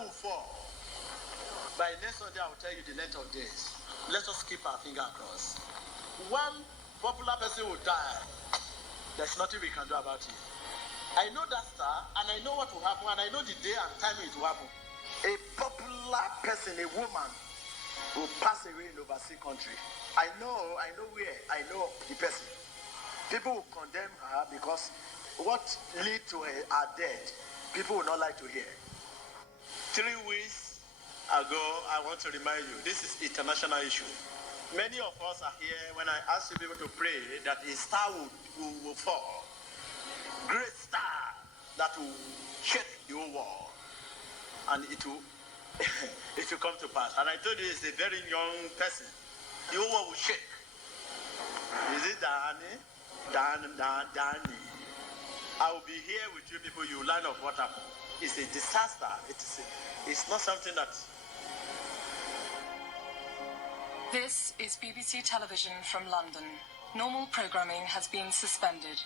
will fall. By next Sunday, I will tell you the length of days. Let us keep our finger crossed. One popular person will die. There's nothing we can do about it. I know that star, and I know what will happen, and I know the day and time it will happen. A popular person, a woman, will pass away in overseas country. I know where, I know the person. People will condemn her because what lead to her are dead. People will not like to hear. 3 weeks ago, I want to remind you, this is international issue. Many of us are here when I ask you people to pray that a star will fall. Great star that will shake the whole world. And it will it will come to pass. And I told you it's a very young person. The whole world will shake. Is it Danny? Danny. I will be here with you people. You learn of what happened. It's a disaster. It's not something that. This is BBC Television from London. Normal programming has been suspended.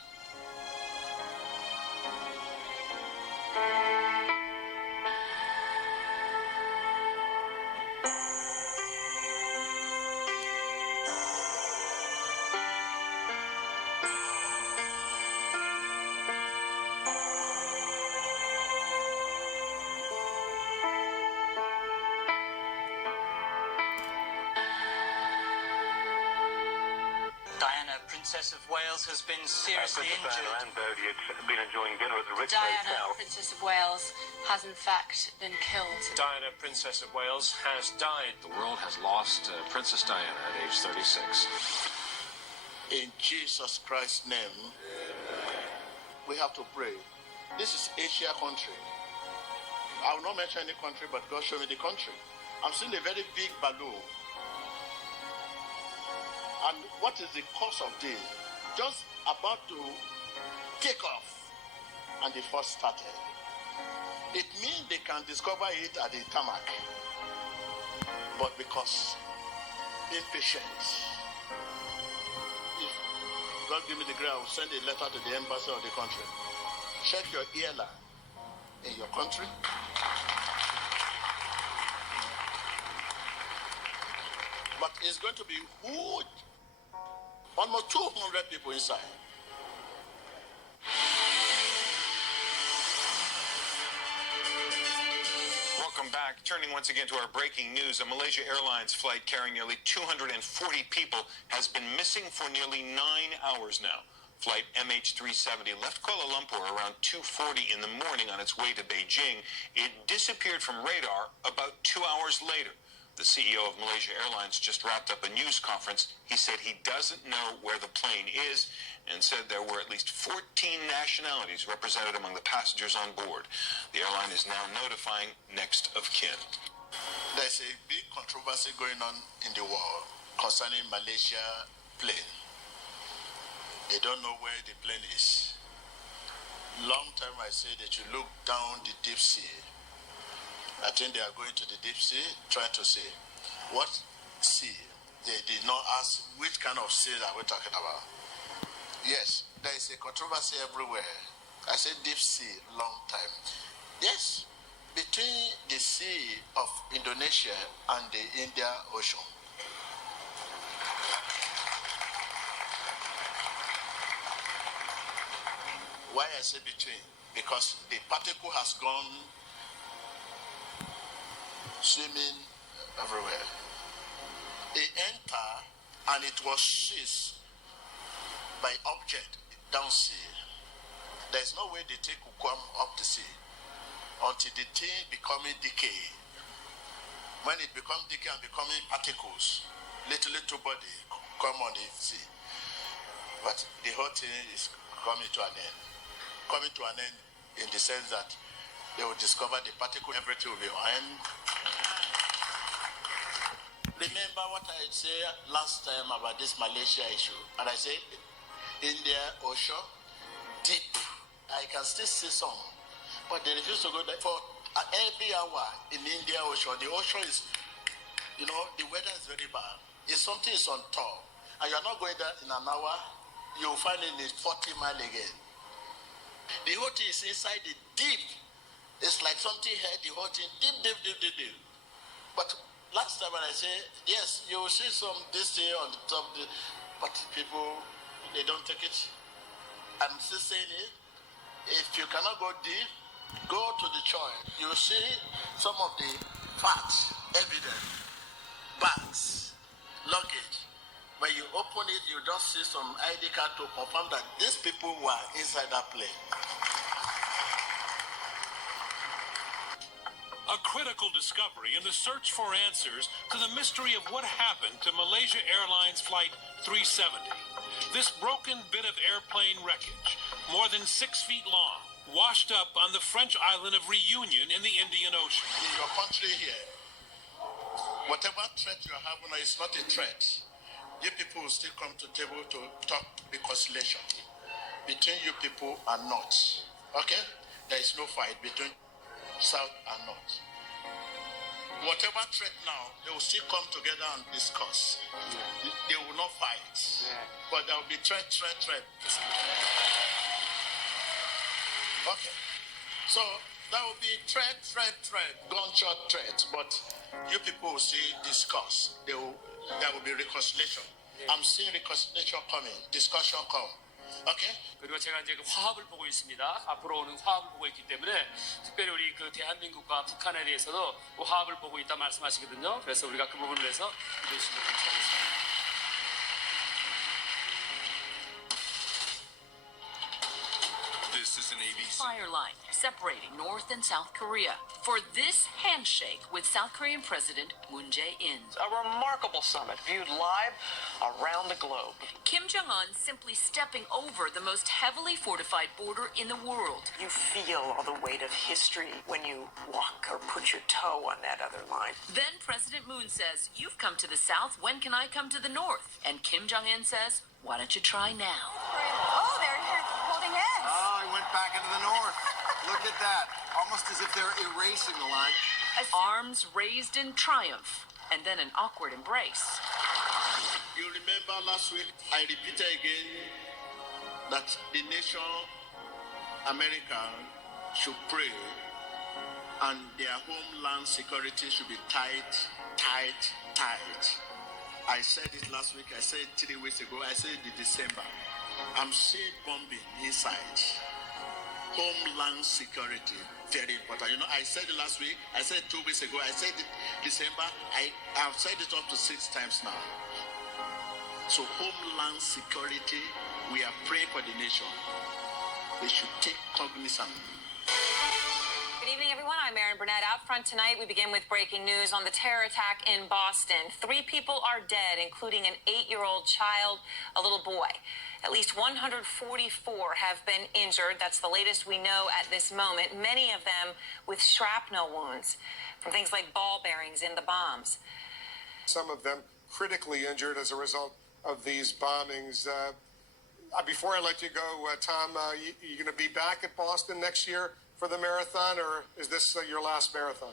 Princess of Wales has been seriously injured. Been enjoying dinner at the Ritz Diana, Hotel. Princess of Wales, has in fact been killed. Diana, Princess of Wales, has died. The world has lost Princess Diana at age 36. In Jesus Christ's name, we have to pray. This is Asia country. I will not mention any country, but God show me the country. I'm seeing a very big balloon. And what is the cause of this? Just about to take off, and the first started. It means they can discover it at the tarmac, but because impatience. If God give me the grace, I will send a letter to the embassy of the country. Check your airline in your country. But it's going to be huge. Almost 200 people inside. Welcome back. Turning once again to our breaking news, a Malaysia Airlines flight carrying nearly 240 people has been missing for nearly 9 hours now. Flight MH370 left Kuala Lumpur around 2:40 in the morning on its way to Beijing. It disappeared from radar about 2 hours later. The CEO of Malaysia Airlines just wrapped up a news conference. He said he doesn't know where the plane is and said there were at least 14 nationalities represented among the passengers on board. The airline is now notifying next of kin. There's a big controversy going on in the world concerning Malaysia plane. They don't know where the plane is. Long time I said that you look down the deep sea. I think they are going to the deep sea, trying to see what sea. They did not ask which kind of sea are we talking about. Yes, there is a controversy everywhere. I said deep sea, long time. Yes, between the sea of Indonesia and the Indian Ocean. Why I say between? Because the particle has gone swimming everywhere. It entered and it was seized by object down sea. There's no way the thing could come up the sea until the thing becoming decay. When it becomes decay and becoming particles, little body come on the sea. But the whole thing is coming to an end. Coming to an end in the sense that they will discover the particle, everything will be on. Remember what I said last time about this Malaysia issue, and I said India Ocean deep. I can still see some, but they refuse to go there. For every hour in India Ocean, the ocean is, the weather is very bad. If something is on top, and you are not going there in an hour, you will find it in 40 miles again. The whole thing is inside the deep. It's like something hurt the whole thing, deep. But last time when I say, yes, you will see some this here on the top, but people, they don't take it. I'm still saying it. If you cannot go deep, go to the joint. You will see some of the facts, evidence, bags, luggage. When you open it, you just see some ID card to confirm that these people were inside that plane. A critical discovery in the search for answers to the mystery of what happened to Malaysia Airlines Flight 370. This broken bit of airplane wreckage, more than 6 feet long, washed up on the French island of Reunion in the Indian Ocean. In your country here, whatever threat you have, no, it's not a threat. You people will still come to the table to talk reconciliation between you people and North. Okay? There is no fight between South and North. Whatever threat now, they will still come together and discuss. They will not fight. But there will be threat. Okay. So that will be threat, gunshot threat. But you people will still discuss. There will be reconciliation. I'm seeing reconciliation coming, discussion come. Okay? 그리고 제가 이제 그 화합을 보고 있습니다. 앞으로 오는 화합을 보고 있기 때문에 특별히 우리 그 대한민국과 북한에 대해서도 그 화합을 보고 있다 말씀하시거든요. 그래서 우리가 그 부분을 해서 열심히 하겠습니다. This is an Aviation. Fire line separating North and South Korea for this handshake with South Korean President Moon Jae-in. A remarkable summit viewed live around the globe. Kim Jong-un simply stepping over the most heavily fortified border in the world. You feel all the weight of history when you walk or put your toe on that other line. Then President Moon says, "You've come to the South, when can I come to the North?" And Kim Jong-un says, "Why don't you try now?" Oh, they're here holding hands. Oh, he went back into the North. Look at that. Almost as if they're erasing the line. Arms raised in triumph, and then an awkward embrace. You remember last week, I repeated again that the nation, America, should pray and their homeland security should be tight. I said it last week, I said it 3 weeks ago, I said it in December. I'm seeing bombing inside. Homeland security, very important. You know, I said it last week, I said it 2 weeks ago, I said it December, I've said it up to 6 times now. So homeland security, we are praying for the nation. They should take cognizance. Good evening, everyone. I'm Erin Burnett. Out front tonight, we begin with breaking news on the terror attack in Boston. 3 people are dead, including an 8-year-old child, a little boy. At least 144 have been injured. That's the latest we know at this moment, many of them with shrapnel wounds from things like ball bearings in the bombs. Some of them critically injured as a result of these bombings. Before I let you go, Tom, you going to be back at Boston next year for the marathon, or is this your last marathon?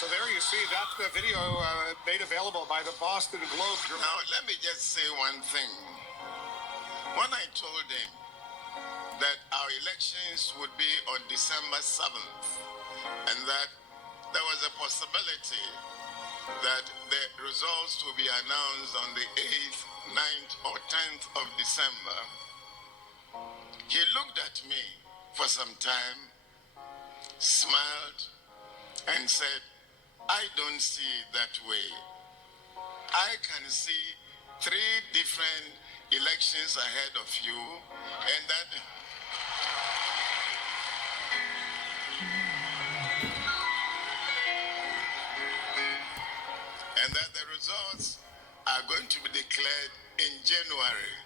So there you see that video made available by the Boston Globe. Now, let me just say one thing. When I told him that our elections would be on December 7th and that there was a possibility that the results will be announced on the 8th, 9th, or 10th of December, he looked at me for some time smiled and said, I don't see it that way. I can see 3 different elections ahead of you, and that the results are going to be declared in January.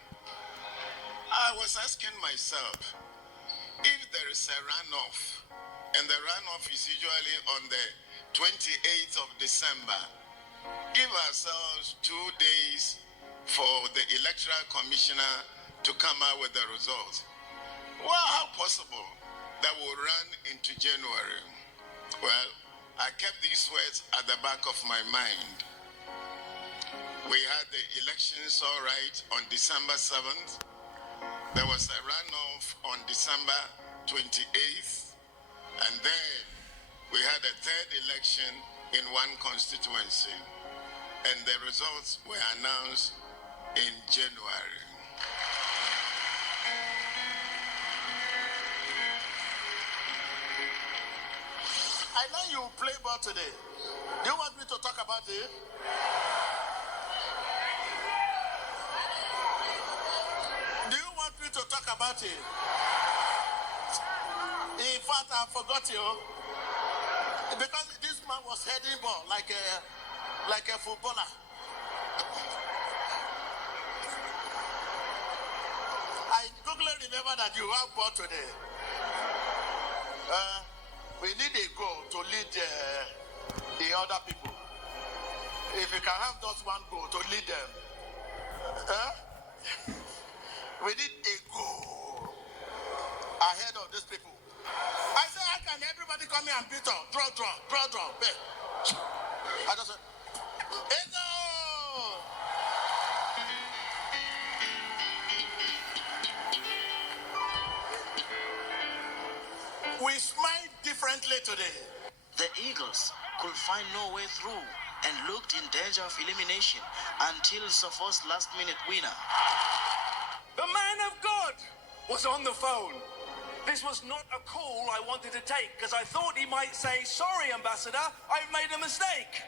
I was asking myself, if there is a runoff, and the runoff is usually on the 28th of December, give ourselves 2 days for the Electoral Commissioner to come out with the results. Well, how possible that will run into January? Well, I kept these words at the back of my mind. We had the elections all right on December 7th. There was a runoff on December 28th. And then we had a 3rd election in one constituency. And the results were announced in January. I know you play ball today. Do you want me to talk about it? Do you want me to talk about it? In fact, I forgot you. Because this man was heading ball like a footballer. I quickly remember that you have ball today. We need a goal to lead the other people. If you can have just one goal to lead them. We need a goal ahead of these people. I said, how can everybody come here and beat up? Draw. Bang. I just said, hey, no! We smiled differently today. The Eagles could find no way through and looked in danger of elimination until Sofo's last-minute winner. The man of God was on the phone. This was not a call I wanted to take because I thought he might say, sorry, Ambassador, I've made a mistake.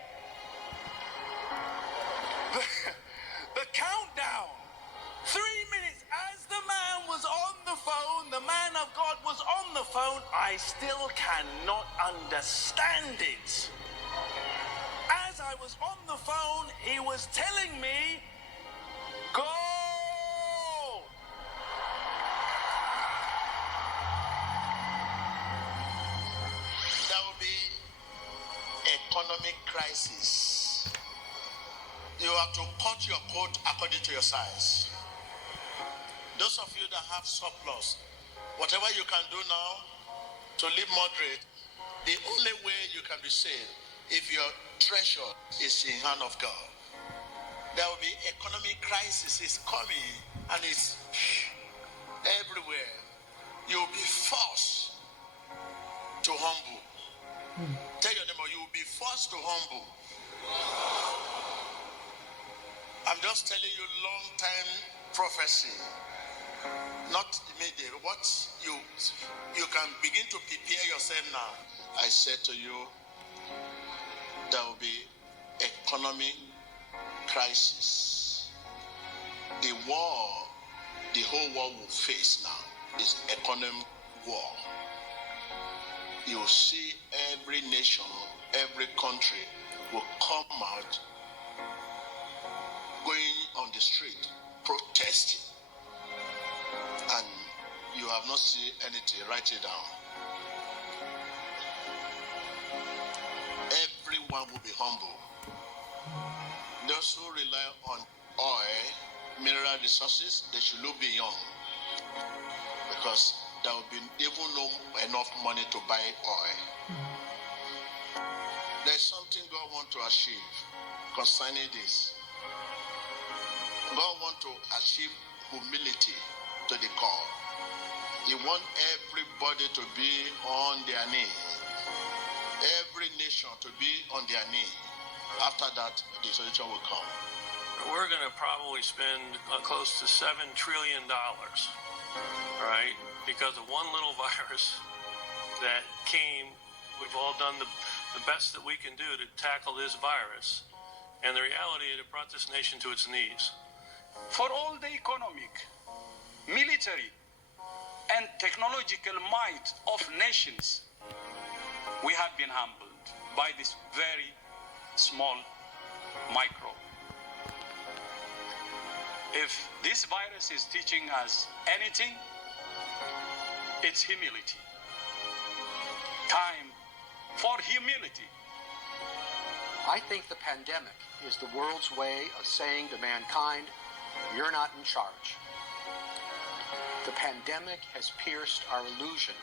The countdown. 3 minutes. As the man was on the phone, the man of God was on the phone, I still cannot understand it. As I was on the phone, he was telling me, go! There will be economic crisis. You have to cut your coat according to your size. Those of you that have surplus, whatever you can do now to live moderate, the only way you can be saved if your treasure is in the hand of God. There will be economic crisis is coming and it's everywhere. You will be forced to humble. Tell your neighbor, you will be forced to humble. I'm just telling you long-time prophecy. Not immediate. What you can begin to prepare yourself now. I said to you, there will be economic crisis. The war, the whole world will face now is economic war. You will see every nation, every country will come out, going on the street, protesting. And you have not seen anything, write it down. Everyone will be humble. Those who rely on oil, mineral resources, they should look beyond. Because there will be even no enough money to buy oil. There's something God wants to achieve concerning this. God wants to achieve humility to the core. He wants everybody to be on their knees. Every nation to be on their knees. After that, the solution will come. We're going to probably spend close to $7 trillion, right? Because of one little virus that came. We've all done the best that we can do to tackle this virus, and the reality it brought this nation to its knees. For all the economic, military, and technological might of nations, we have been humbled by this very small microbe. If this virus is teaching us anything, it's humility. Time for humility. I think the pandemic is the world's way of saying to mankind, you're not in charge. The pandemic has pierced our illusion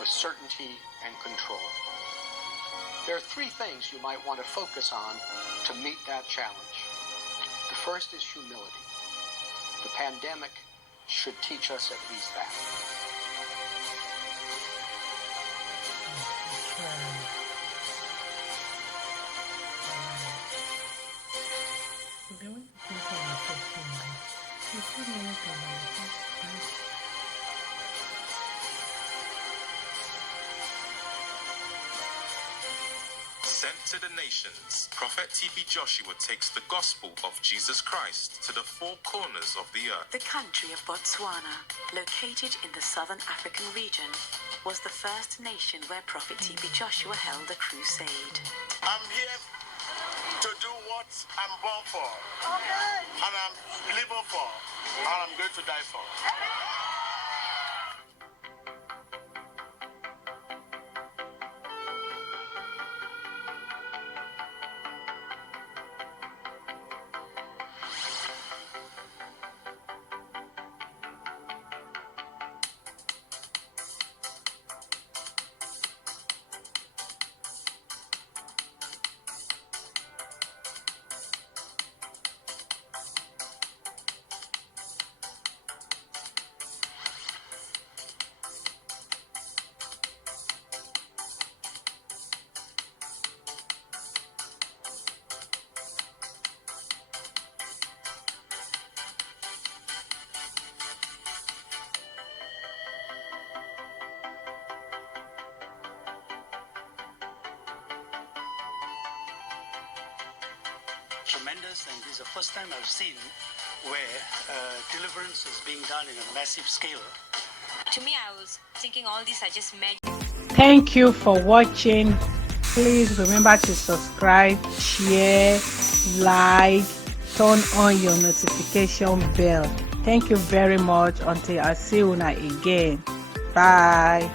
of certainty and control. There are three things you might want to focus on to meet that challenge. The first is humility. The pandemic should teach us at least that. Sent to the nations, Prophet T.B. Joshua takes the gospel of Jesus Christ to the four corners of the earth. The country of Botswana, located in the southern African region, was the first nation where Prophet T.B. Joshua held a crusade. I'm here to do what I'm born for, and I'm living for, and I'm going to die for. Tremendous, and this is the first time I've seen where deliverance is being done in a massive scale. To me, I was thinking all these are just magic. Thank you for watching. Please remember to subscribe, share, like, turn on your notification bell. Thank you very much. Until I see you again. Bye.